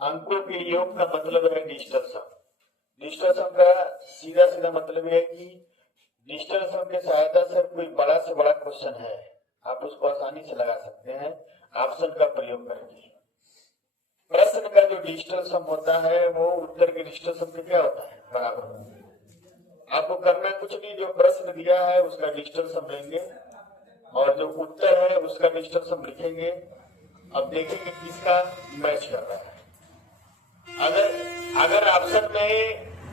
अंकों के योग का मतलब है डिजिटल सम। डिजिटल सम का सीधा सीधा मतलब है कि डिजिटल सम की सहायता से कोई बड़ा से बड़ा क्वेश्चन है, आप उसको आसानी से लगा सकते हैं ऑप्शन का प्रयोग करके। प्रश्न का जो डिजिटल सम होता है वो उत्तर के डिजिटल सम से क्या होता है, बराबर। आपको करना कुछ नहीं, जो प्रश्न दिया है उसका डिजिटल सम लेंगे और जो उत्तर है उसका डिजिटल सम लिखेंगे। अब देखेंगे किसका मैच कर रहा है। अगर ऑप्शन में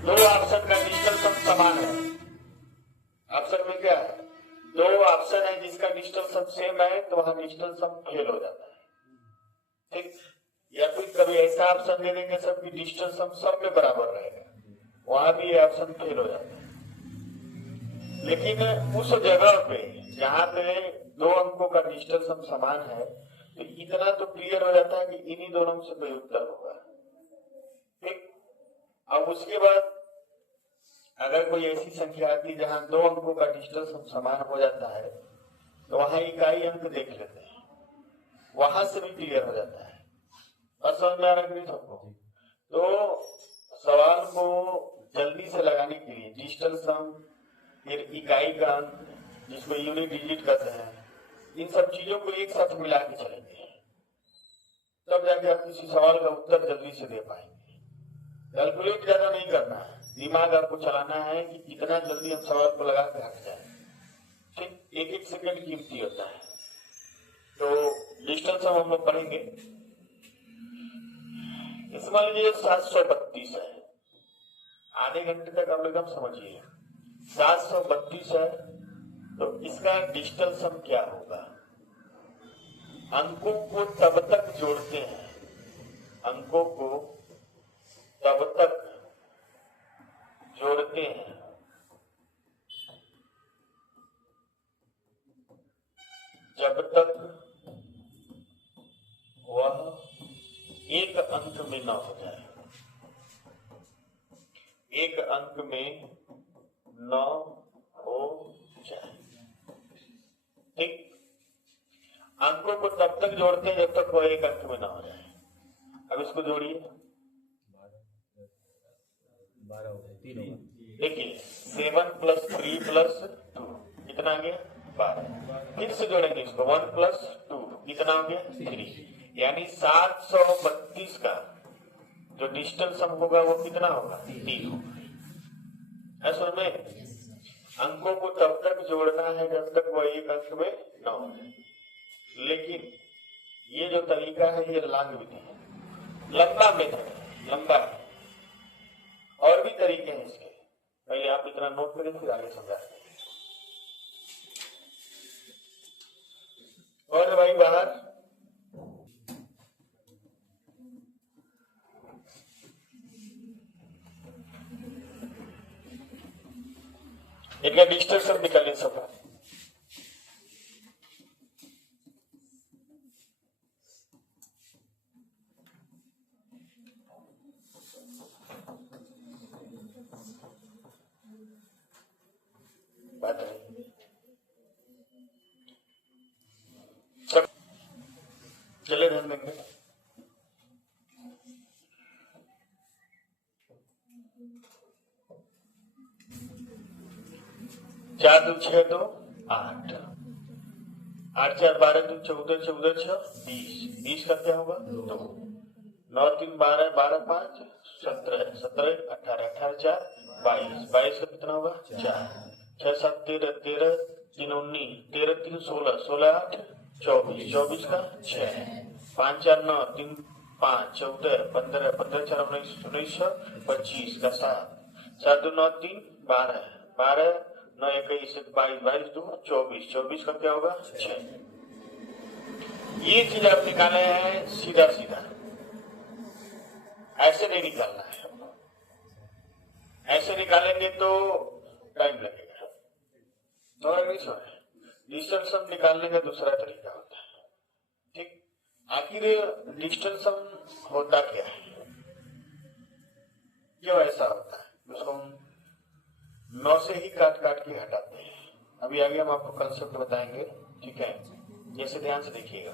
दो ऑप्शन का डिजिटल सम समान है, ऑप्शन में क्या है, दो ऑप्शन है जिसका डिजिटल सम सेम है, तो वहां डिजिटल सम फेल हो जाता है, ठीक। या कोई कभी ऐसा ऑप्शन दे देंगे सबकी डिजिटल सम सब में बराबर रहेगा, वहां भी ये ऑप्शन फेल हो जाता है। लेकिन उस जगह पे जहां पे दो अंकों का डिजिटल सम समान है, तो इतना तो क्लियर हो जाता है कि इन्हीं दोनों से कोई उत्तर होगा, ठीक। अब उसके बाद अगर कोई ऐसी संख्या आती है जहां दो अंकों का डिजिटल सम समान हो जाता है, तो वहां इकाई अंक देख लेते हैं, वहां से भी क्लियर हो जाता है। और समझ में आ रहा है सबको? तो सवाल को जल्दी से लगाने के लिए डिजिटल सम, फिर इकाई का अंक जिसको यूनिट डिजिट कहते हैं, इन सब चीजों को एक साथ मिला के चलेंगे, तब जाके आप किसी सवाल का उत्तर जल्दी से दे पाएंगे। कैलकुलेट ज्यादा नहीं करना है, दिमाग आपको चलाना है कि कितना जल्दी हम सवाल को लगा के हट जाए, ठीक। एक एक सेकंड कीमती होता है। तो डिजिटल सम हम लोग पढ़ेंगे। इसमें लीजिए 732 है, आधे घंटे तक आप एकदम समझिए। 732 है, तो इसका डिजिटल सम क्या होगा। अंकों को तब तक जोड़ते हैं, अंकों को तब तक जोड़ते हैं जब तक वह एक अंक में न हो जाए, एक अंक में न हो जाए, ठीक। अंकों को तब तक जोड़ते हैं जब तक वह एक अंक में न हो जाए। अब इसको जोड़िए, देखिए 7 + 3 + 2 कितना आ गया, 12। फिर से जोड़ेंगे इसको, 1 + 2 कितना हो गया, 3। यानी 732 का जो डिजिटल सम होगा वो कितना होगा, 3 होगा। असल में अंकों को तब तक जोड़ना है जब तक वो एक अंक में न हो। लेकिन ये जो तरीका है ये लॉन्ग विधि है, लंबा मेथड है, लंबा है। और भी तरीके हैं इसके, पहले आप इतना नोट करें फिर आगे समझाते हैं। और भाई बाहर इनका डिजिटल सम निकालिए सब। बात है सब, चले ध्यान देंगे। 4 × 2 = 6, 8, 8 × 4 = 12, 2 × 14, 14 × 6 = 20, 20 का क्या होगा, 2, 9 × 3 = 12, 12 × 5 = 17, 17 × 18, 18 × 4 = 22, 22 का कितना होगा, 4, 6 × 7 = 13, 13 × 3 = 19, 13 × 3 = 16, 16 × 8 = 24, 24 का 6, 5 × 4 = 9, 3 × 5 = 14, 15, 15 × 4 = 19, 19, 25 का 7, 7 × 2 = 9, 3 = 12, 12 × 9 = 21, 22, 22 × 2 = 24, 24 का क्या होगा, 6। ये चीज आप निकाले हैं सीधा सीधा, ऐसे नहीं निकालना है। ऐसे निकालेंगे तो टाइम लगेगा। डिजिटल सम निकालने का दूसरा तरीका होता है, ठीक। आखिर डिजिटल सम होता क्या है, क्यों ऐसा होता है, उसको हम 9 से ही काट काट के हटाते हैं। अभी आगे हम आपको कंसेप्ट बताएंगे, ठीक है। जैसे ध्यान से देखिएगा,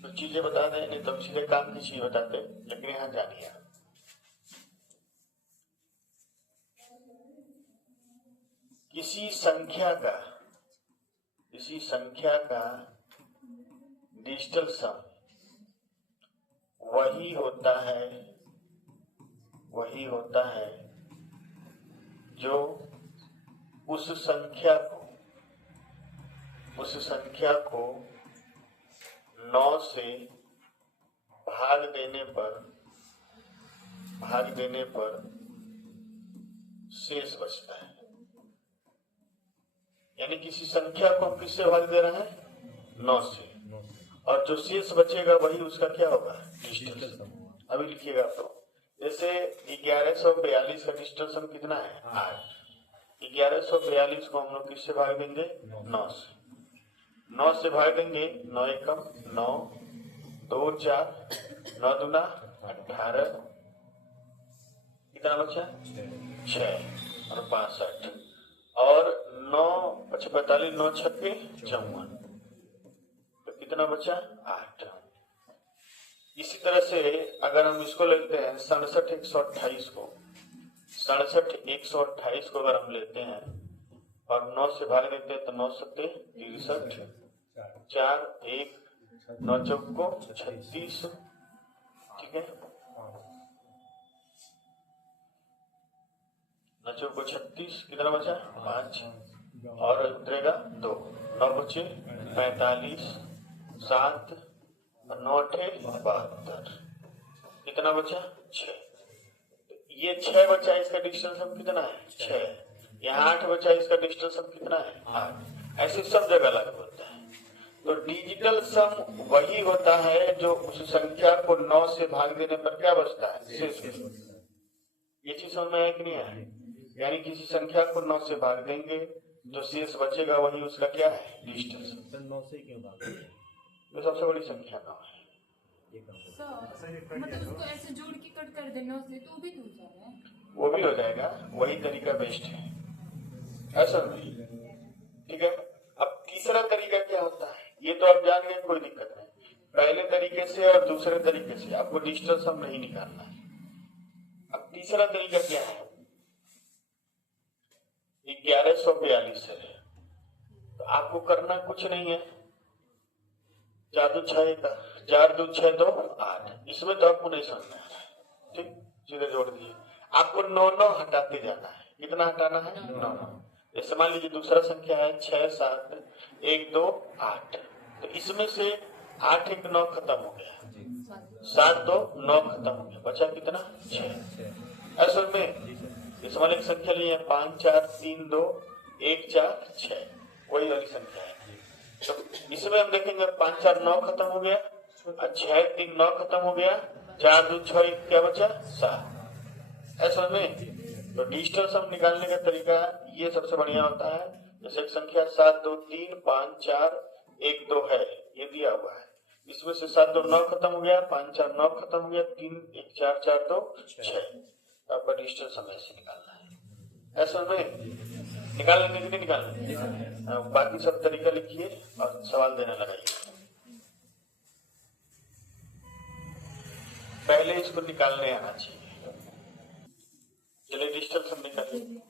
तो चीजें बता दें, नहीं तो सीधे काम की चीज बताते, लेकिन यहाँ जानिए। किसी संख्या का डिजिटल सम वही होता है जो उस संख्या को 9 से भाग देने पर शेष बचता है। यानी किसी संख्या को हम किससे भाग दे रहे हैं? 9 से, और जो शेष बचेगा वही उसका क्या होगा? डिजिटल सम। अभी लिखिएगा तो, जैसे 1142 का डिजिटल सम कितना है? 8। 1142 को हम लोग किससे भाग देंगे? 9 से। 9 से भाग देंगे, 9 एकम 9, 2 4, 9 दूना 18, कितना बचा? 6 और 65, और 9 5 45, 9 छक्के 54, तो कितना बचा? 8। इसी तरह से अगर हम इसको लेते हैं 67 128 को, 67 128 को अगर हम लेते हैं और 9 से भाग देते हैं तो 9 सत्ते 63, 4 1 9 चौको 36, ठीक है, 9 चौको 36, कितना बचा? 5, और उतरेगा 2, 9 बचे 45, 7 और 9 8 72, कितना बचा? 6। ये 6 बचा, इसका डिजिटल सम कितना है? 6। यहाँ 8 बचा, इसका डिजिटल सम कितना है? 8। ऐसे सब जगह लागू होता है। तो डिजिटल सम वही होता है जो उस संख्या को 9 से भाग देने पर क्या बचता है? शेष। ये चीज समझ में आया कि नहीं आया? यानी किसी संख्या को 9 से भाग देंगे, जो शेष बचेगा वही उसका क्या है? डिजिटल सम। 9 से क्यों भाग? तो सबसे बड़ी संख्या 9 है। मतलब उसको ऐसे जोड़ के कट कर देना उससे तो भी हो जाएगा। वो भी हो जाएगा, वही तरीका बेस्ट है, ऐसा नहीं, ठीक है। अब तीसरा तरीका क्या होता है, ये तो आप जान गए, कोई दिक्कत नहीं। पहले तरीके से और दूसरे तरीके से आपको डिजिटल सम नहीं निकालना है। अब तीसरा तरीका क्या है? 1142 है, तो आपको करना कुछ नहीं है, 4 2 6 4 2 6 2 8, इसमें तो आपको नहीं समझ में आ रहा है, ठीक, सीधे जोड़ दिए। आपको 9 9 हटाते जाना है। कितना हटाना है? 9 9। जैसे मान लीजिए दूसरा संख्या है 6 7 1 2 8, तो इसमें से 8 1 9 खत्म हो गया, 7 2 9 खत्म हो गया, बचा कितना? 6। ऐसे में इस वाले की संख्या लिए 5 4 3 2 1 4 6, वही वाली संख्या है। तो इसमें हम देखेंगे 5 4 9 खत्म हो गया, 6 3 9 खत्म हो गया, 4 2 6 क्या बचा? 7। ऐसा में तो डिजिटल सम निकालने का तरीका ये सबसे बढ़िया होता है। जैसे एक संख्या 7 2 3 5 4 1 2 है, ये दिया हुआ है, इसमें से 7 2 9 खत्म हो गया, 5 4 9 खत्म हो गया, 3 1 4 4 2 6, आपका डिजिटल सम ऐसे निकालना है। ऐसा में निकाल लेंगे कि नहीं निकालना? बाकी सब तरीका लिखिए और सवाल देने लगाइए। पहले इसको निकालने आना चाहिए। चलिए डिजिटल सम निकालिए।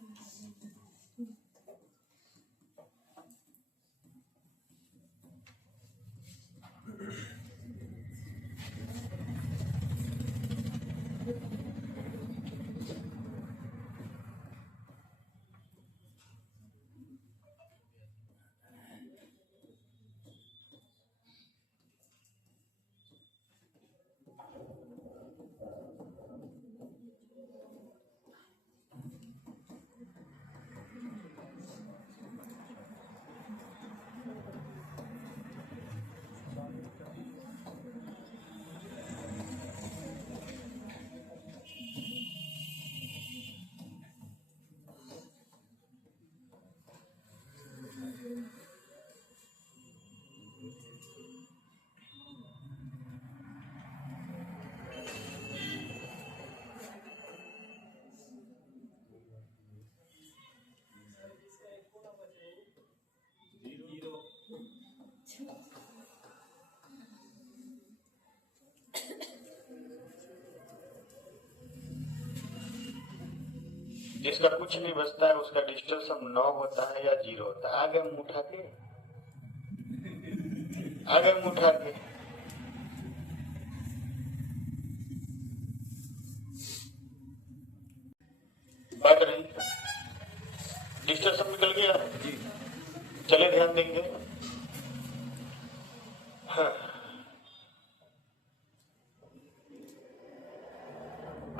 जिसका कुछ नहीं बचता है उसका डिजिटल सम 9 होता है या 0 होता है। आगे मुंह उठा के, आगे मुंह उठा के। बात नहीं, डिजिटल सम निकल गया जी। चले ध्यान देंगे। हाँ,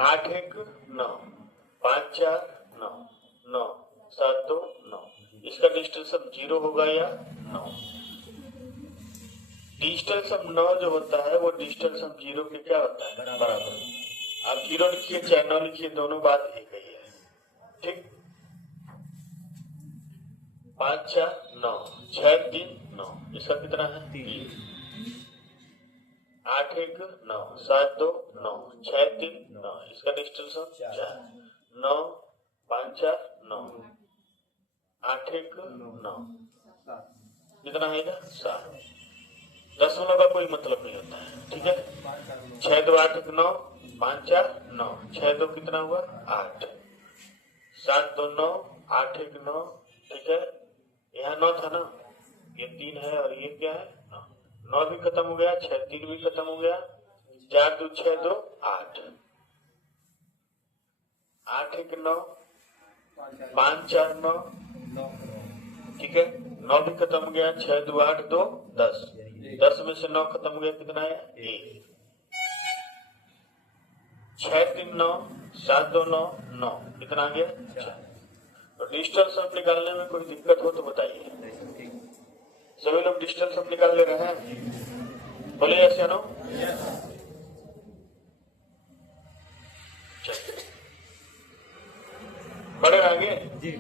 8 1 9 5 4 9 9 7 2 9, इसका डिजिटल सम 0 होगा या 9। डिजिटल सम 9 जो होता है वो डिजिटल सम 0 के क्या होता है, बराबर। आप 0 लिखिए चाहे 9 लिखिए, दोनों बात एक ही है, ठीक। 5 4 9 6 3 9, इसका कितना है 3। 8 1 9 7 2 9 6 3 9, इसका डिजिटल सम 4। 9 5 4 9 8 1 9, कितना है ना 7। दशमलव का कोई मतलब नहीं होता है, ठीक है। 6 2 8 1 9 5 4 9, 6 2 कितना हुआ 8, 7 2 9 8 1 9, ठीक है। यहाँ 9 था ना, ये 3 है और ये क्या है 9 भी खत्म हो गया, 6 3 भी खत्म हो गया, 4 2 6 2 8, 8 1 9 5 4 9, ठीक है। 9 भी खत्म हो गया, 6 2 8 2 10, 10 में से 9 खत्म हो गया, कितना है 1। 6 3 9 7 2 9 9, कितना आ गया 4। तो डिजिटल सम निकालने में कोई दिक्कत हो तो बताइए। सभी लोग डिजिटल सम निकाल ले रहे हैं, बोले यस या नो। बढ़े आगे जी।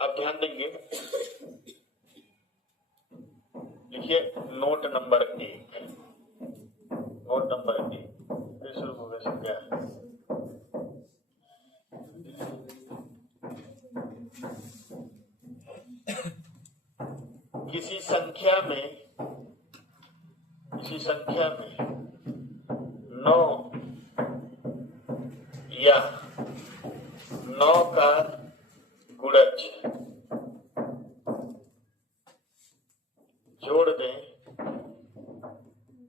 अब ध्यान देंगे, देखिए नोट नंबर 1, नोट नंबर 1 फिर शुरू हो गया सब क्या। किसी संख्या में 9 या 9 का गुणज जोड़ दें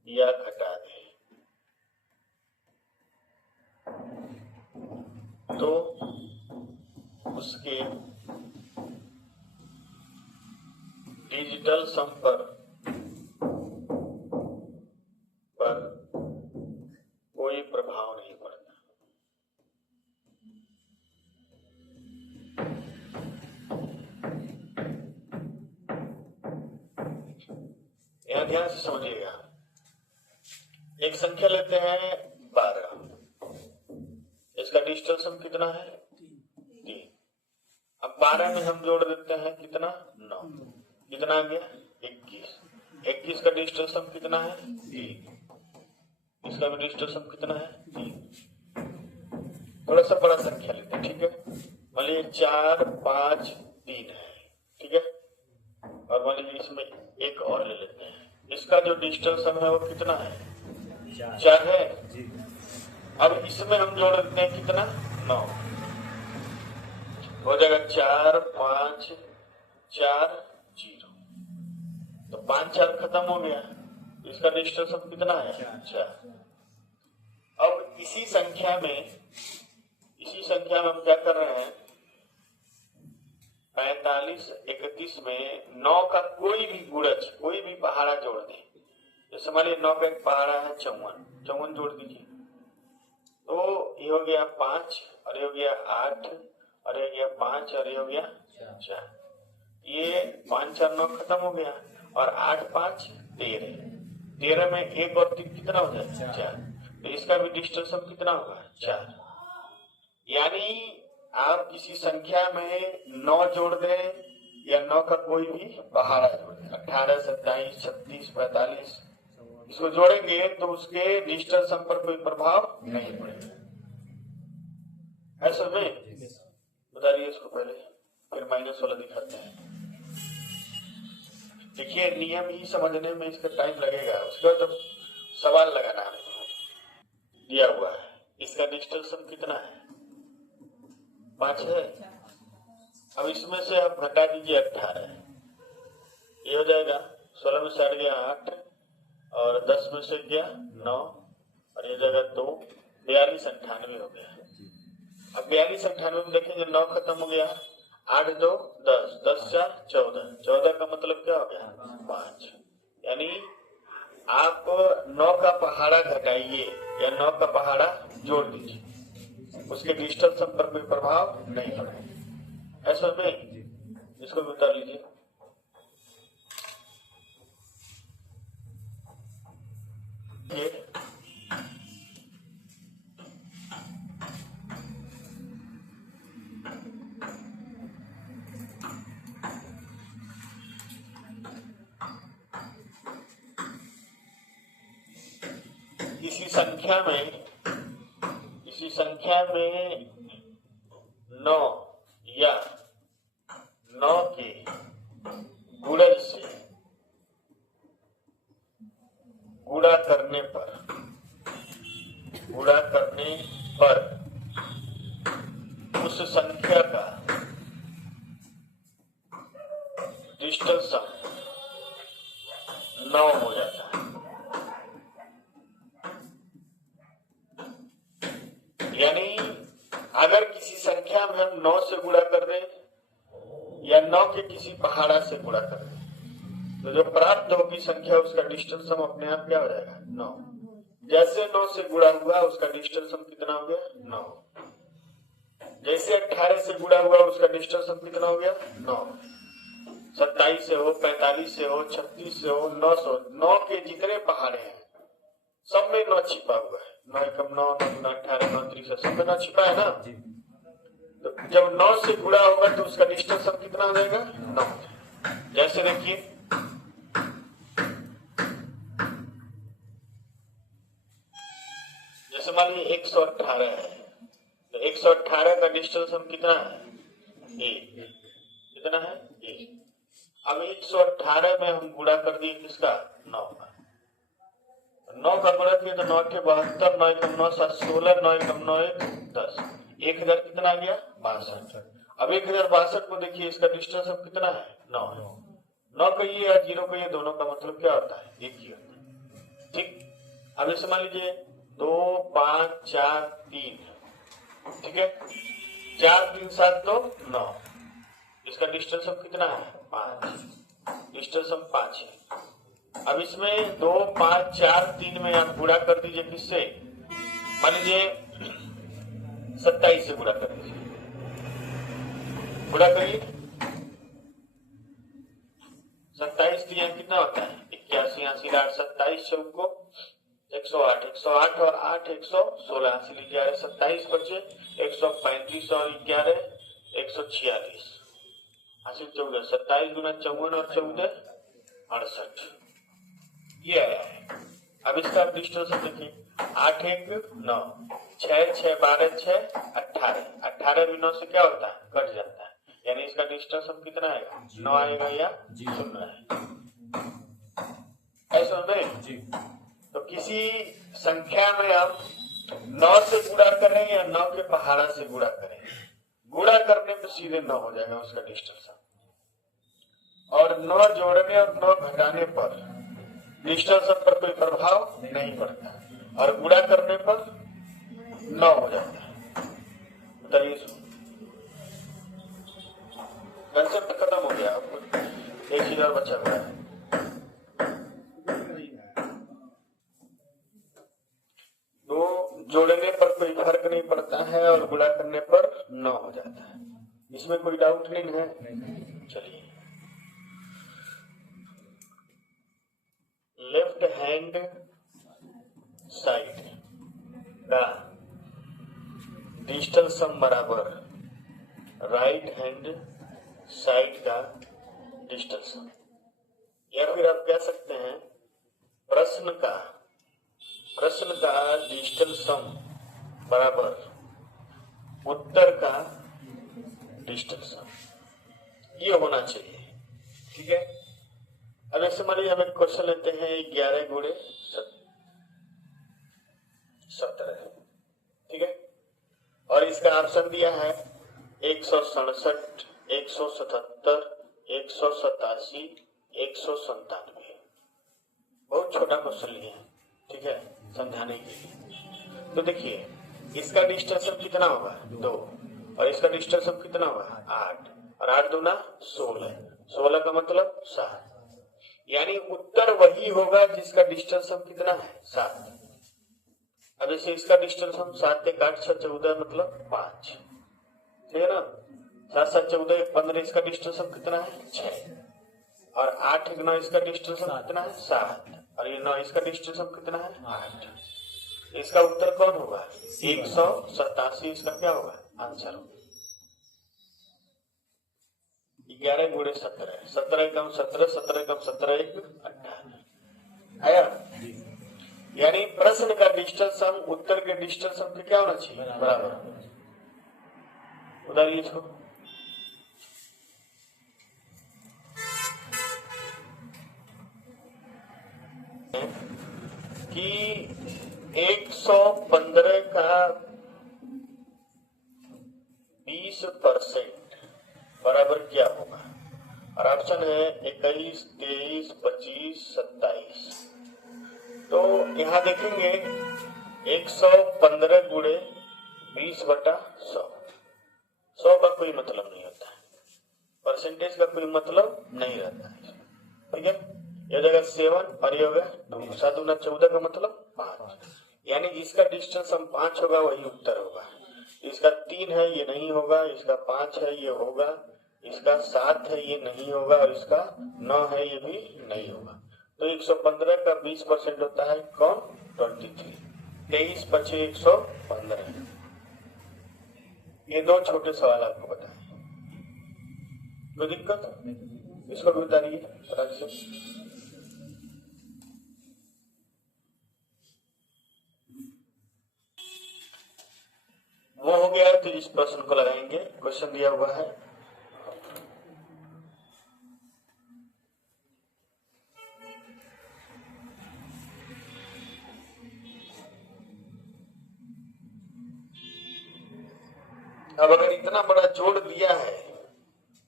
या घटा दें तो उसके डिजिटल सम पर कोई प्रभाव नहीं पड़ता। यहां ध्यान से समझिएगा, एक संख्या लेते हैं 12, इसका डिजिटल सम कितना है 3। अब 12 में हम जोड़ देते हैं कितना 9, कितना आ गया 21। 21 का डिजिटल सम कितना है 3, इसका भी डिजिटल सम कितना है 3। थोड़ा सा बड़ा संख्या लेते हैं, ठीक है। मान लीजिए 4 5 3 है, ठीक है। और मान लीजिए इसमें एक और ले लेते हैं, इसका जो डिजिटल सम है वो कितना है 4 है। अब इसमें हम जोड़ देते हैं कितना 9, हो जाएगा 4 5 4 0। तो 5 4 खत्म हो गया, इसका डिजिटल सम कितना है 4। अब इसी संख्या में हम क्या कर रहे हैं, 45 31 में 9 का कोई भी गुणज, कोई भी पहाड़ा जोड़ दें। जैसे मान लीजिए 9 का एक पहाड़ा है 54 जोड़ दीजिए, तो ये हो गया 5 और ये हो गया 8 और ये हो गया 5 और ये हो गया 4। ये 5 4 9 खत्म हो गया और 8 5 13 में 1 और 3 कितना हो जाए 4। तो इसका भी डिजिटल सम कितना होगा 4। यानी आप किसी संख्या में 9 जोड़ दें या 9 का कोई भी पहाड़ा जोड़ दें, 18 27 36 45, इसको जोड़ेंगे तो उसके डिजिटल सम पर कोई प्रभाव नहीं पड़ेगा। ऐसा में बताइए इसको पहले, फिर माइनस वाला दिखाते हैं। देखिए नियम ही समझने में इसका टाइम लगेगा, उसके बाद तो सवाल लगाना है। दिया हुआ है इसका डिजिटल सम कितना है 5 है। अब इसमें से आप घटा दीजिए 18, ये हो जाएगा 16 में से 8 गया 8 और 10 में से गया 9 और ये जगह 2, 42 98 हो गया। अब 42 98 में देखेंगे 9 खत्म हो गया, 8 2 10, 10 4 14, 14 का मतलब क्या हो गया 5। यानी आप 9 का पहाड़ा घटाइए या 9 का पहाड़ा जोड़ दीजिए, उसके डिजिटल सम पर कोई प्रभाव नहीं पड़ेगा। ऐसा में इसको भी उतार लीजिए। इसी संख्या में 9 या 9 के गुणन से गुणा करने पर उस संख्या का डिजिटल सम 9 हो जाता है। यानी अगर किसी संख्या में हम 9 से गुणा कर रहे या 9 के किसी पहाड़ा से गुणा कर रहे, तो जो प्राप्त होगी संख्या उसका डिजिटल सम अपने आप क्या हो जाएगा 9। जैसे 9 से गुणा हुआ उसका डिजिटल सम कितना हो गया 9। जैसे 18 से गुणा हुआ उसका डिजिटल सम कितना हो गया 9। 27 से हो, 45 से हो, 36 से हो, 9 से हो, 9 के जितने पहाड़े हैं सब में 9 छिपा हुआ है। 9 एकम 9, 9 18, 9 30 सब में 9 छिपा है ना। तो जब 9 से गुणा होगा तो उसका डिजिटल सम कितना हो जाएगा 9। जैसे देखिए जैसे मान लीजिए 118 है, तो 118 का डिजिटल सम कितना है 1। कितना है 1। अब 118 में हम गुणा कर दिए किसका 9 का। 9 का गुणा किया तो 9 के 72, 9 एकम 9 7 16, 9 एकम 9 1 10, 1000 कितना आ गया 62। अब 1062 को देखिए इसका डिजिटल सम कितना है 9 है। 9 को ये और 0 को ये दोनों का मतलब क्या होता है 1 ही होता है। ठीक। अब इसे मान लीजिए 2 5 4 3, ठीक है 4 3 7 2 9, इसका डिजिटल सम कितना है 5, डिजिटल सम 5 है। अब इसमें 2 5 4 3 में आप गुणा कर दीजिए किससे, मान लीजिए 27 से गुणा कर दीजिए, गुणा करिए 27 3 कितना होता है 81 80 8 27 चौको 108, 108 और 8 116, 80 11 27 बचे 135 और 11 146, 80 14, 27 गुना 54 और 14 68, ये आया है। अब इसका डिजिटल सम देखिए 8 1 9, 6 6 12 6 18, 18 भी 9 से क्या होता है कट जाता है। यानी इसका डिजिटल सम कितना आएगा 9 आएगा या 0 है। ऐसा नहीं तो किसी संख्या में आप 9 से गुणा करें या 9 के पहाड़ा से गुणा करें, गुणा करने पे सीधे 9 हो जाएगा उसका डिजिटल सम। और 9 जोड़ने और 9 घटाने पर डिजिटल सम पर कोई प्रभाव नहीं पड़ता और गुणा करने पर 9 हो जाता है। बताइए कंसेप्ट खत्म हो गया, आपको एक चीज और बचा हुआ है। दो जोड़ने पर कोई फर्क नहीं पड़ता है और गुणा करने पर 9 हो जाता है, इसमें कोई डाउट नहीं है। चलिए लेफ्ट हैंड साइड का डिजिटल सम बराबर राइट हैंड साइड का डिजिटल सम, या फिर आप कह सकते हैं प्रश्न का डिजिटल सम बराबर उत्तर का डिजिटल सम, ये होना चाहिए। ठीक है। अब ऐसे मान लीजिए हम एक क्वेश्चन लेते हैं 11 गुणे 17, ठीक है, और इसका ऑप्शन दिया है 167, 177, 187, 197। बहुत छोटा क्वेश्चन लिए हैं, ठीक है, समझाने के लिए। तो देखिए इसका डिस्टेंस कितना होगा 2 और इसका डिस्टेंस कितना होगा 8 और 8 दूना 16, 16 का मतलब 7, यानी उत्तर वही होगा जिसका डिस्टेंस कितना है 7। अब जैसे इसका डिस्टेंस हम 7 से 8 6 14 मतलब 5, ठीक है ना। 7 7 14 15, इसका डिस्टेंस कितना है 6 और 8 9 इसका डिस्टेंस कितना है 7 और ये 9 इसका डिस्टेंस कितना है 8। इसका उत्तर कौन होगा 187। इसका क्या होगा आंसर होगा 11 गुणे 17, 17 कम 17, 17 कम 17 1 18 आया। यानी प्रश्न का डिस्टेंस हम उत्तर के डिस्टेंस हम क्या होना चाहिए बराबर। उदाहरण इसको कि 115 का 20% बराबर क्या होगा और ऑप्शन है 21, 23, 25, 27। तो यहां देखेंगे 115 गुणे 20/100, 100 का कोई मतलब नहीं होता है, परसेंटेज का कोई मतलब नहीं रहता है, ठीक है। ये जगह 7 और ये होगा 2, 7 दूना 14 का मतलब 5, यानी जिसका डिस्टेंस हम 5 होगा वही उत्तर होगा। इसका 3 है ये नहीं होगा, इसका 5 है ये होगा, इसका 7 है ये नहीं होगा और इसका 9 है ये भी नहीं होगा। तो 115 का 20% होता है कौन 23, 23 पचे 115। ये 2 छोटे सवाल आपको बताए, कोई दिक्कत इसको भी बताइए फटाक से। वो हो गया तो इस प्रश्न को लगाएंगे, क्वेश्चन दिया हुआ है। अब अगर इतना बड़ा जोड़ दिया है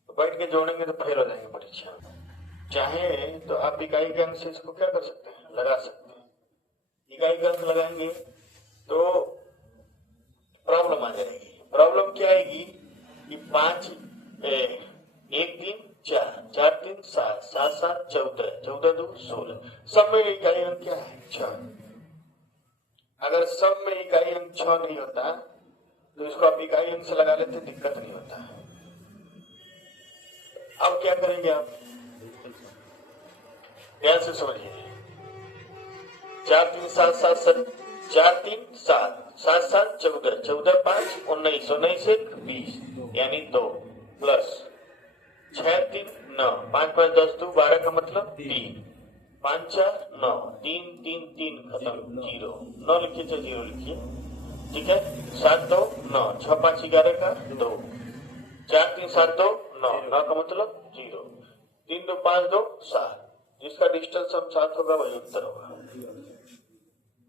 तो बैठ के जोड़ेंगे तो फेल हो जाएंगे परीक्षा में। चाहे तो आप इकाई के अंक से इसको क्या कर सकते हैं लगा सकते हैं। इकाई का अंक लगाएंगे तो प्रॉब्लम आ जाएगी। प्रॉब्लम क्या आएगी कि 5 1 3 4 4 3 7 7 7 14 14 2 16, सब में इकाई अंक क्या है 6। अगर सब में इकाई अंक 6 नहीं होता तो इसको आप इकाई अंक से लगा लेते, दिक्कत नहीं होता। अब क्या करेंगे आप ध्यान से समझिए। 4 3 7 7 7 4 3 7 7 7 14 14 5 19 19 1 20 यानी 2 प्लस 6 3 9 5 5 10 2 12 का मतलब 3 5 4 9 3 3 3 खत्म 0 9 लिखिए चाहे 0 लिखिए, ठीक है। 7 2 9 6 5 11 का 2 4 3 7 2 9 9 का मतलब 0 3 2 5 2 7, जिसका डिस्टेंस हम 7 होगा वही उत्तर होगा।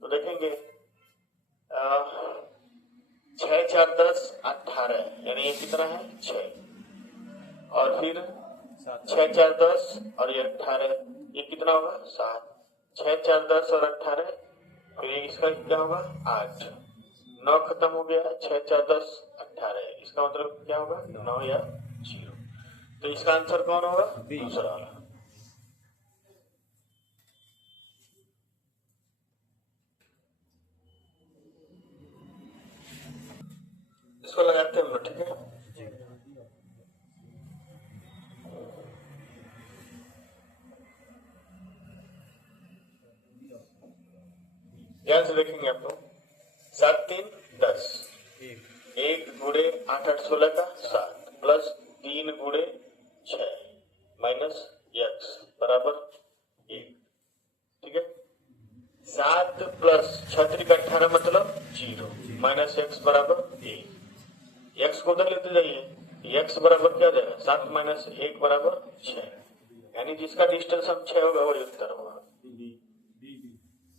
तो देखेंगे 6 4 10 18 यानी ये कितना है 6 और फिर 6 4 10 और ये 18 ये कितना होगा 7, 6 4 10 और 18 फिर इसका क्या होगा 8, 9 खत्म हो गया 6 4 10 18, इसका मतलब क्या होगा 9 या 0। तो इसका आंसर कौन होगा दूसरा वाला। इसको लगाते हैं हम लोग, ठीक है। ध्यान से देखेंगे आप लोग 7 3 10 1 गुणे 8 8 16 का 7 प्लस 3 गुणे 6 माइनस x बराबर 1, ठीक है। 7 प्लस 6 3 का 18 मतलब 0 माइनस x बराबर 1, x को उधर लेते जाइए, x बराबर क्या जाएगा 7 माइनस 1 बराबर 6, यानी जिसका डिस्टेंस हम 6 होगा वही उत्तर होगा।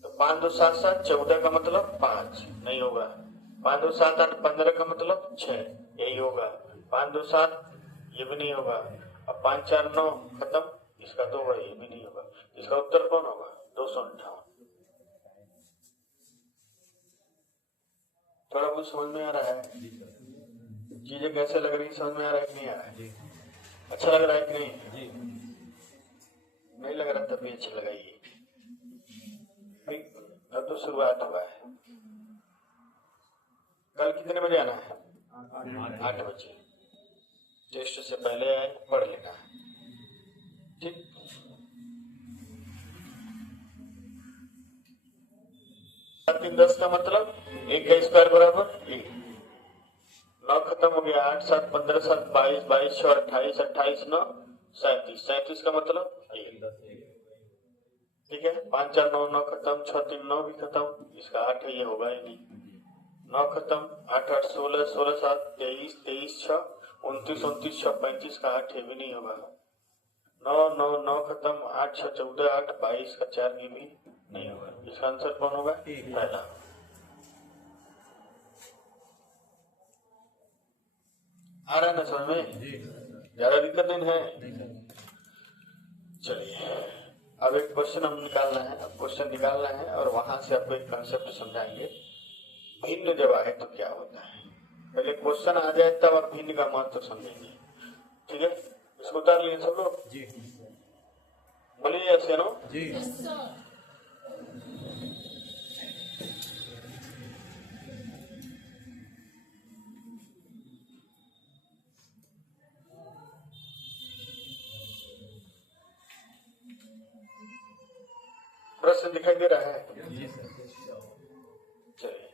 तो 5 2 7 7 14 का मतलब 5 नहीं होगा, 5 2 7 8 15 का मतलब 6 यही होगा, 5 2 7, ये भी नहीं होगा। अब 5 4 9 खत्म, इसका 2 है, ये भी नहीं होगा। इसका उत्तर कौन होगा? 258। थोड़ा बहुत समझ में आ रहा है? चीजें कैसे लग रही समझ में आ रहा है कि नहीं आ रहा है? अच्छा लग रहा है कि नहीं? नहीं लग रहा तब भी अच्छा लगा ये। अब तो शुरुआत हुआ है। कल कितने बजे आना है? 8 बजे। टेस्ट से पहले आए, पढ़ लेना है, ठीक। तीन 10 का मतलब 1 का स्क्वायर बराबर 1। 9 खत्म हो गया। 8 7 15 7 22 22 6 28 28 9 37 37 का मतलब 1, ठीक है। 5 4 9 9 खत्म, 6 3 9 भी खत्म, इसका 8 है, ये होगा ही नहीं। 9 खत्म, 8 8 16 16 7 23 23 6 29 29 6 35 का 8 है, भी नहीं होगा। 9 9 9 खत्म, 8 6 14 8 22 का 4 भी नहीं होगा। इसका आंसर कौन होगा? पहला। आ रहा है ना समझ में? ज्यादा दिक्कत नहीं है। चलिए अब एक क्वेश्चन हम निकालना है। अब क्वेश्चन निकालना है और वहां से आपको एक कंसेप्ट समझाएंगे। भिन्न जब आए तो क्या होता है, पहले क्वेश्चन आ जाए तब आप भिन्न का महत्व समझेंगे, ठीक है। इसको उतार लिए सब लोग जी, बोलिए ऐसे नो जी। प्रश्न दिखाई दे रहा है? चलिए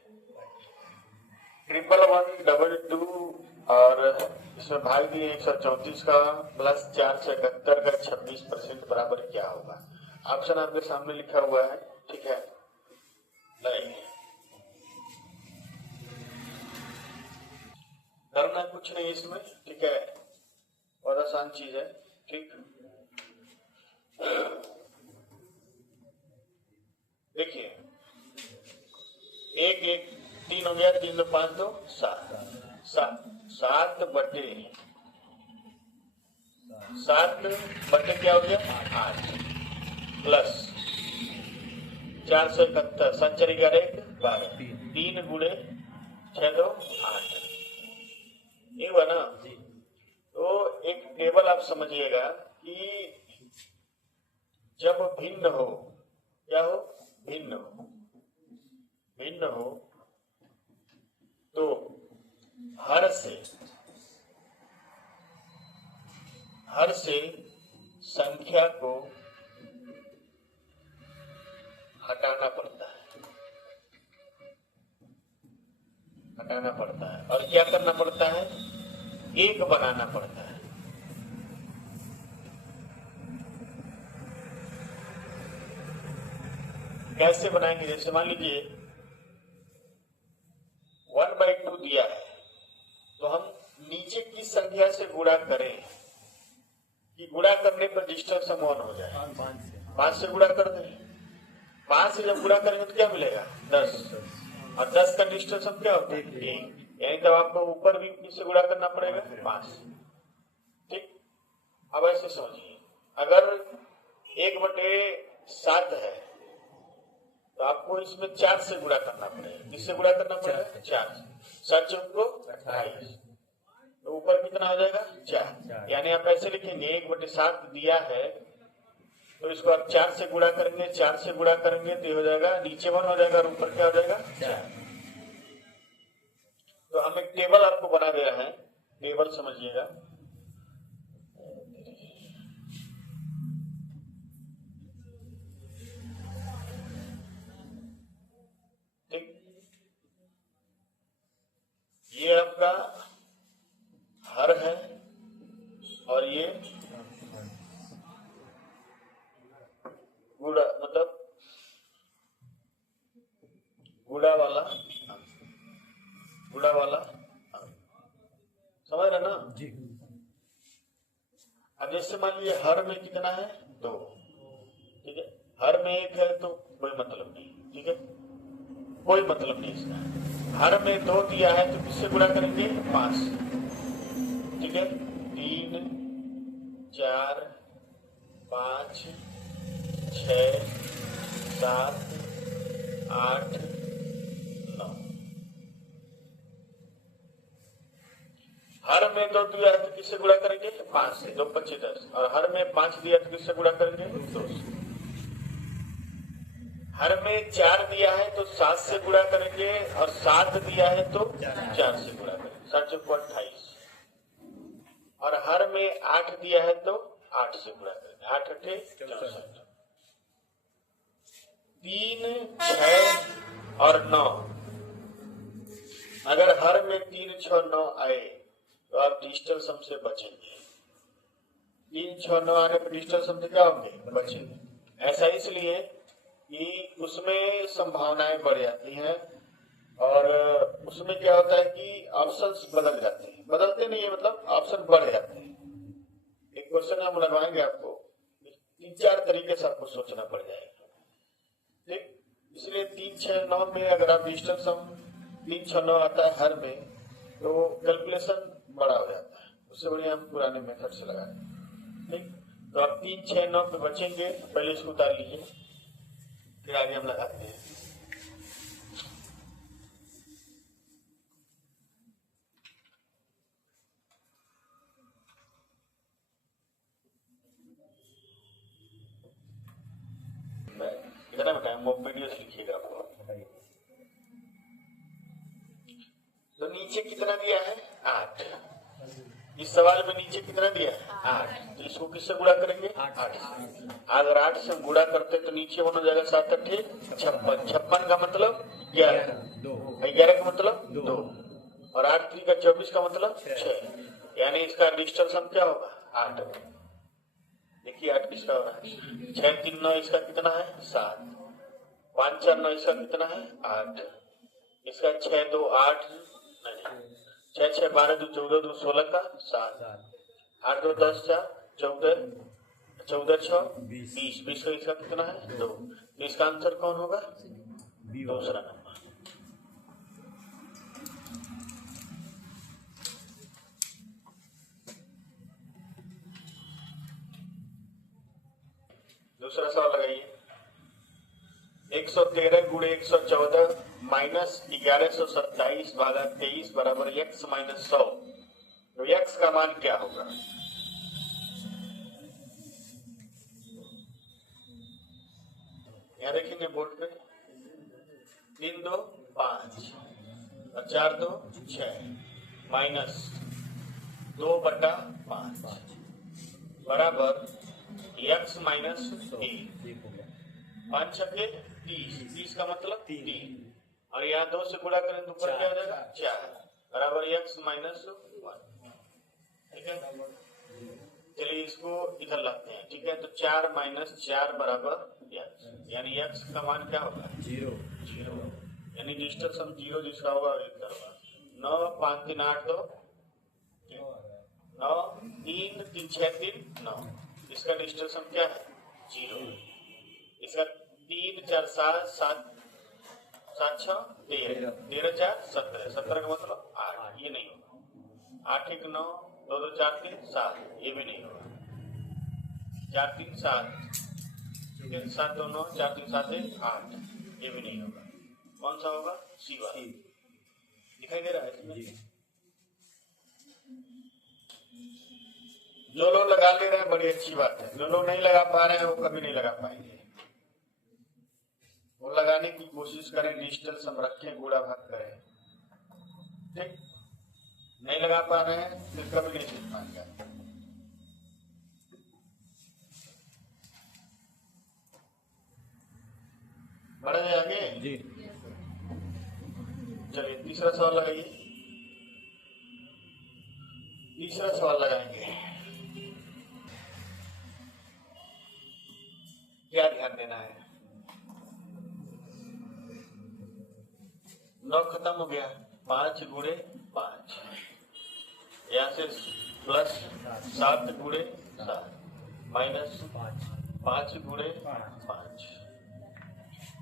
111 और इसमें भाग दिए 134 का प्लस 471 का 26% बराबर क्या होगा? ऑप्शन आपके सामने लिखा हुआ है, ठीक है। नहीं करना कुछ नहीं इसमें, ठीक है, बहुत आसान चीज है, ठीक। देखिए 1 1 3 हो गया, 3 2 5 2 7 7 बटे क्या हो गया? 8 प्लस 471 7 4 11 12 3 गुणे 6 2 8, ये हुआ ना। तो एक टेबल आप समझिएगा कि जब भिन्न हो, क्या हो? भिन्न हो तो हर से संख्या को हटाना पड़ता है और क्या करना पड़ता है? 1 बनाना पड़ता है। कैसे बनाएंगे? जैसे मान लीजिए 1/2 दिया है, तो हम नीचे किस संख्या से गुणा करें कि गुणा करने पर डिस्टेंस 1 हो जाए? 5 से गुणा कर दें। 5 से जब गुणा करेंगे तो क्या मिलेगा? 10, और 10 का डिस्टेंस क्या होता है? 1, यानी तब आपको ऊपर भी किससे गुणा करना पड़ेगा? 5, ठीक। अब ऐसे समझिए, अगर 1/7 है तो आपको इसमें 4 से गुणा करना पड़ेगा। किससे गुणा करना पड़ेगा? 4 से। 7 चौक को 28, तो ऊपर कितना हो जाएगा? 4। यानी आप ऐसे लिखेंगे 1/7 दिया है तो इसको आप 4 से गुणा करेंगे, 4 से गुणा करेंगे तो ये हो जाएगा, नीचे 1 हो जाएगा और ऊपर क्या हो जाएगा? 4। तो हम एक टेबल आपको बना दे रहे हैं, टेबल समझिएगा। ठीक, ये आपका हर है और ये गुड़ा, मतलब गुड़ा वाला समझ रहे ना जी। अब जैसे मान लीजिए हर में कितना है? 2, ठीक है। हर में 1 है तो कोई मतलब नहीं, ठीक है, कोई मतलब नहीं इसका। हर में 2 दिया है तो किससे गुणा करेंगे? 5, ठीक है, 3 4 5 6 7 8 9। हर में 2 दिया है तो किससे गुणा करेंगे? 5 से। 2 25 10। और हर में 5 दिया तो किससे गुणा करेंगे? 2 से। हर में 4 दिया है तो 7 से गुणा करेंगे, और 7 दिया है तो 4 से गुणा करेंगे। 7 चौक 28। और हर में 8 दिया है तो 8 से गुणा करेंगे। 8 अठे 64। 3 6 और 9। अगर हर में 3 6 9 आए तो आप डिजिटल सम से बचेंगे। 3 6 9 आने पर डिजिटल सम से क्या होंगे? बचेंगे। ऐसा इसलिए कि उसमें संभावनाएं बढ़ जाती हैं, और उसमें क्या होता है कि ऑप्शंस बदल जाते हैं। बदलते नहीं है, मतलब ऑप्शन बढ़ जाते हैं। एक क्वेश्चन हम लगवाएंगे आपको, 3-4 तरीके से आपको सोचना पड़ जाएगा। ठीक, इसलिए 3 6 9 में अगर आप डिजिटल सम 3 6 9 आता है हर में, तो कैलकुलेशन बड़ा हो जाता है। उससे बढ़िया हम पुराने मेथड से लगाएंगे। ठीक, तो आप 3 6 9 पे बचेंगे। पहले इसको उतार लीजिए, फिर आगे हम लगाते हैं। कितना बताएं, वीडियो लिखिएगा आपको। तो नीचे कितना दिया है? 8। इस सवाल में नीचे कितना दिया है? 8। तो इसको किससे गुणा करेंगे? 8 से। अगर 8 से गुणा करते तो नीचे होना जाएगा 7 अठे 56। 56 का मतलब 11, 11 का मतलब 2, और 8 3 का 24 का मतलब 6। यानी इसका डिजिटल सम क्या होगा? 8। देखिए 8 किसका हो रहा है? 6 3 9 इसका कितना है? 7। 5 4 9 इसका कितना है? 8। इसका 6 2 8 नहीं, 6 6 12 2 14 2 16 का 7। 8 2 10 4 14 14 6 20। 20 का इसका कितना है? 2। तो इसका आंसर कौन होगा? दूसरा नंबर। दूसरा सवाल लगाइए। 113 गुणे 114 माइनस 1127 भागा 23 बराबर x माइनस 100। तो x का मान क्या होगा? यहाँ देखेंगे बोर्ड पे, 3 2 5 और 4 2 6 माइनस 2/5 बराबर x माइनस 1। 5 छके 30। 30 का मतलब 3, और यहाँ 2 से गुणा करें तो ऊपर क्या हो जाएगा? 4 बराबर x माइनस 1। ठीक है, चलिए इसको इधर लाते हैं। ठीक है, तो 4 माइनस 4 बराबर x, यानी x का मान क्या होगा? 0। यानी डिजिटल सम 0 जिसका होगा इधर होगा। 9 5 3 8 2 9 3 3 6 3 9। इसका डिजिटल सम क्या है? 0। इसका 3 4 7 7 7 6 13 13 4 17। 17 का मतलब 8। ये नहीं होगा। 8 1 9 2 2 4 3 7। ये भी नहीं होगा। 4 3 7। ठीक है, 7 2 9 4 3 7 1 8। ये भी नहीं होगा। कौन सा होगा? सी वाला। दिखाई दे रहा है? जो लोग लगा ले रहे हैं बड़ी अच्छी बात है। जो लोग नहीं लगा पा रहे हैं वो कभी नहीं लगा पाएंगे। वो लगाने की कोशिश करें, डिजिटल सम रखें, गुणा भाग करें। ठीक, नहीं लगा पा रहे हैं फिर कभी नहीं सीख पाएंगे। बढ़े आगे जी। चलिए तीसरा सवाल लगाइए। तीसरा सवाल लगाएंगे। क्या ध्यान देना है? 9 खत्म हो गया। 5 गुणे 5, यहाँ से प्लस 7 गुणे 7 माइनस 5 गुणे 5।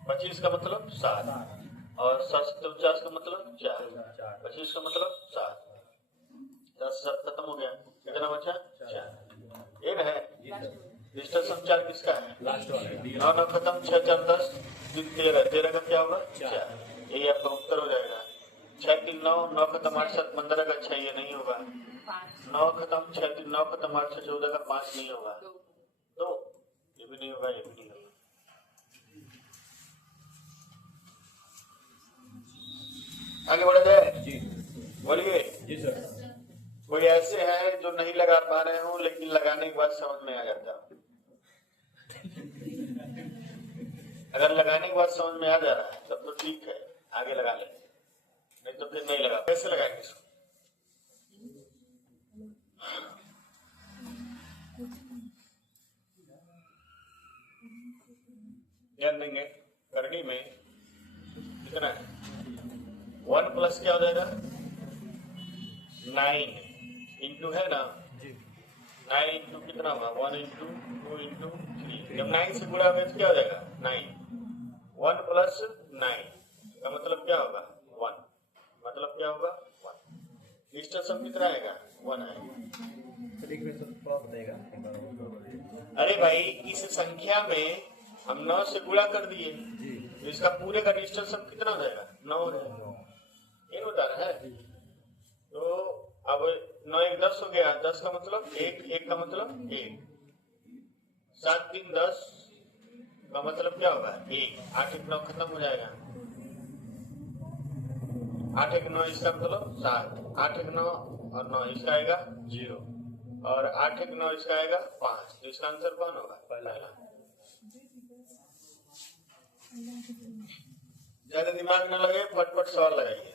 25 का मतलब 7 और 7 49 का मतलब 4। 25 का मतलब 7। 10 7 खत्म हो गया, कितना बचा? 4। ये है लास्ट डिजिटल सम 4 किसका है? लास्ट वाला है 9 9 खत्म, 6 4 10, 3 13, 13 का क्या होगा? 4। ये आपका उत्तर हो जाएगा। 6 3 9, 9 खत्म 8 7 15 का 6, ये नहीं होगा। 5 9 खत्म 6 3 9 खत्म 8 6 14 का 5 नहीं होगा। 2 2 ये भी नहीं होगा, ये भी नहीं होगा। आगे बढ़ा जाए, जी बोलिए। जी सर। कोई ऐसे है जो नहीं लगा पा रहे हो लेकिन लगाने के बाद समझ में आ जाता। अगर लगाने के बाद समझ में आ जा रहा है तब तो ठीक है, आगे लगा ले, नहीं तो फिर नहीं लगा। कैसे लगाएंगे इसको? ध्यान देंगे, करनी में कितना है? 1 प्लस क्या हो जाएगा? 9 इंटू है ना, 9 इंटू कितना होगा? 1 इंटू 2 इंटू 3। जब 9 से गुणा होगा तो क्या हो जाएगा? 9। 1 प्लस 9 का मतलब क्या होगा? 1। मतलब क्या होगा? 1। डिजिटल सम कितना आएगा? 1 आएगा। सर एक मिनट सर थोड़ा बताइएगा एक बार। अरे भाई, इस संख्या में हम 9 से गुणा कर दिए जी तो इसका पूरे का डिजिटल सम कितना हो जाएगा? 9 हो जाएगा। ये बता रहा है। तो अब 9 1 10 हो गया, 10 का मतलब 1, 1 का मतलब 1, 7 3 10 का मतलब क्या होगा? 1, 8 1 9 खत्म हो जाएगा। 8 1 9 इसका मतलब 7, 8 1 9 और 9 इसका आएगा 0 और 8 1 9 इसका आएगा 5। तो इसका आंसर कौन होगा? पहला। ज्यादा दिमाग न लगे, फटफट सवाल लगाइए।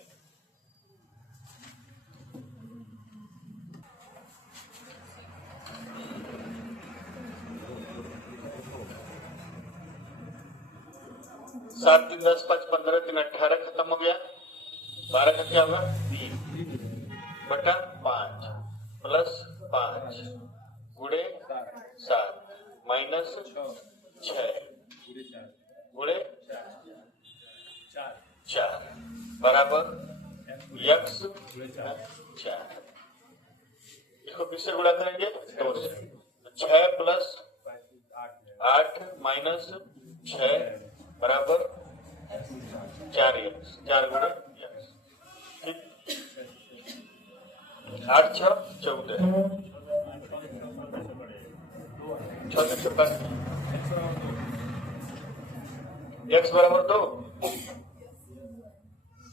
सात 3 10 5 15 3 18 खत्म हो गया। 12 का क्या होगा? 3 बटा 5 प्लस 5 गुणे 7 माइनस 6 गुणे 4 बराबर x 4। इसको किससे गुणा करेंगे? 2 से। 6 प्लस 8 माइनस 6 बराबर 4x, 4 गुणे x। ठीक, 8 6 14, 6 से 56, x बराबर 2,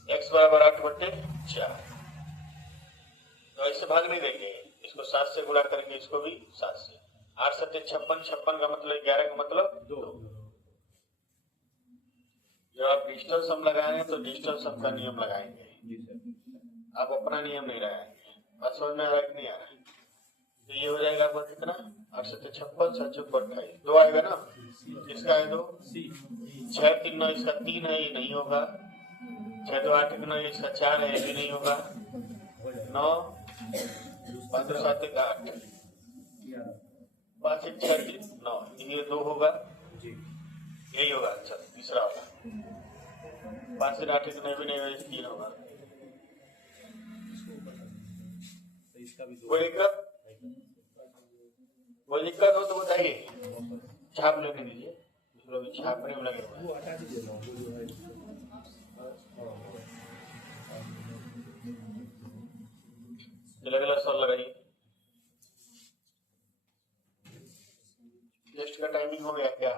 x बराबर 8 बटे 4। तो ऐसे भाग नहीं देंगे, इसको 7 से गुणा करेंगे, इसको भी 7 से। 8 7 56, 56 का मतलब 11 का मतलब 2। जब आप डिजिटल सम लगाए हैं तो डिजिटल सम का नियम लगाएंगे, जी सर। आप अपना नियम नहीं लगाएंगे। बात समझ में आ रहा है कि नहीं आ रहा है? तो ये हो जाएगा आपका कितना? 8 7 56, 7 6 28, 2 आएगा ना। इसका है 2, 6 3 9 इसका 3 है, ये नहीं होगा। 6 2 8 1 9 इसका 4 है, ये भी नहीं होगा। 9 5 2 7 1 8, 5 1 6 3 9, ये 2 होगा, यही होगा। अच्छा, तीसरा होगा 5 से 8 1 9 भी नहीं होगा, 3 होगा। कोई दिक्कत? कोई दिक्कत हो तो बताइए, छाप लेने दीजिए, दूसरा भी छापने में लगे हुए हैं। अलग अलग सवाल लगाइए। टेस्ट का टाइमिंग हो गया क्या?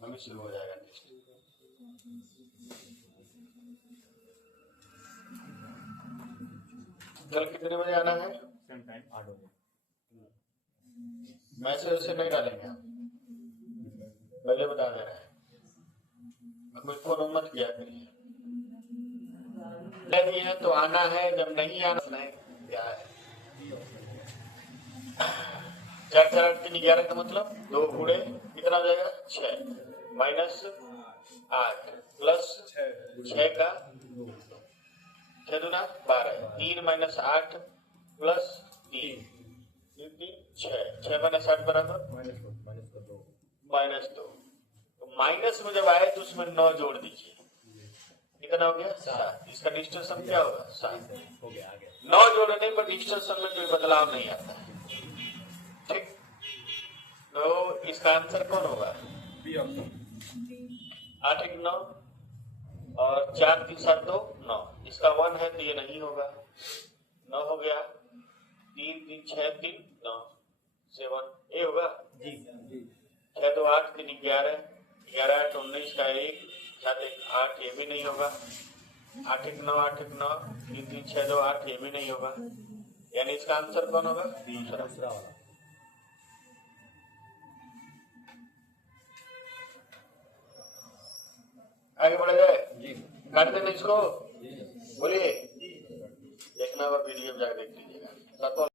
अभी शुरू हो जाएगा टेस्ट। कल कितने बजे आना है? मैसेज वैसे नहीं डालेंगे आप, पहले बता दे रहे हैं। मुझको मत किया करिए, नहीं है तो आना है, जब नहीं आना नहीं क्या है। 4 4 8 3 11 का मतलब 2 गुणे कितना हो जाएगा? 6 माइनस 8 प्लस 6 का 6 दूना 12, 3 माइनस 8 प्लस 3 6 माइनस 8 बराबर -2। तो माइनस में जब आए तो उसमें 9 जोड़ दीजिए, कितना हो गया? 7। इसका डिजिटल सम क्या होगा? 7 हो गया आ गया। 9 जोड़ने पर डिजिटल सम में कोई बदलाव नहीं आता है। ठीक, तो इसका आंसर कौन होगा? 8 1 9 और 4 3 7 2 9। इसका 1 है तो ये नहीं होगा। 9 हो गया, 3 3 6 3 9 7 ए होगा जी 6 2 8 3 11 11 8 19 का 1 7 1 8 ये भी नहीं होगा। 8 1 9 8 1 9 3 3 6 2 8 ये भी नहीं होगा। यानी इसका आंसर कौन होगा? दूसरा। दूसरा वाला आगे बढ़े जाए, जी काट देना इसको। जी बोलिए, देखना और वीडियो जाकर देख लीजिएगा।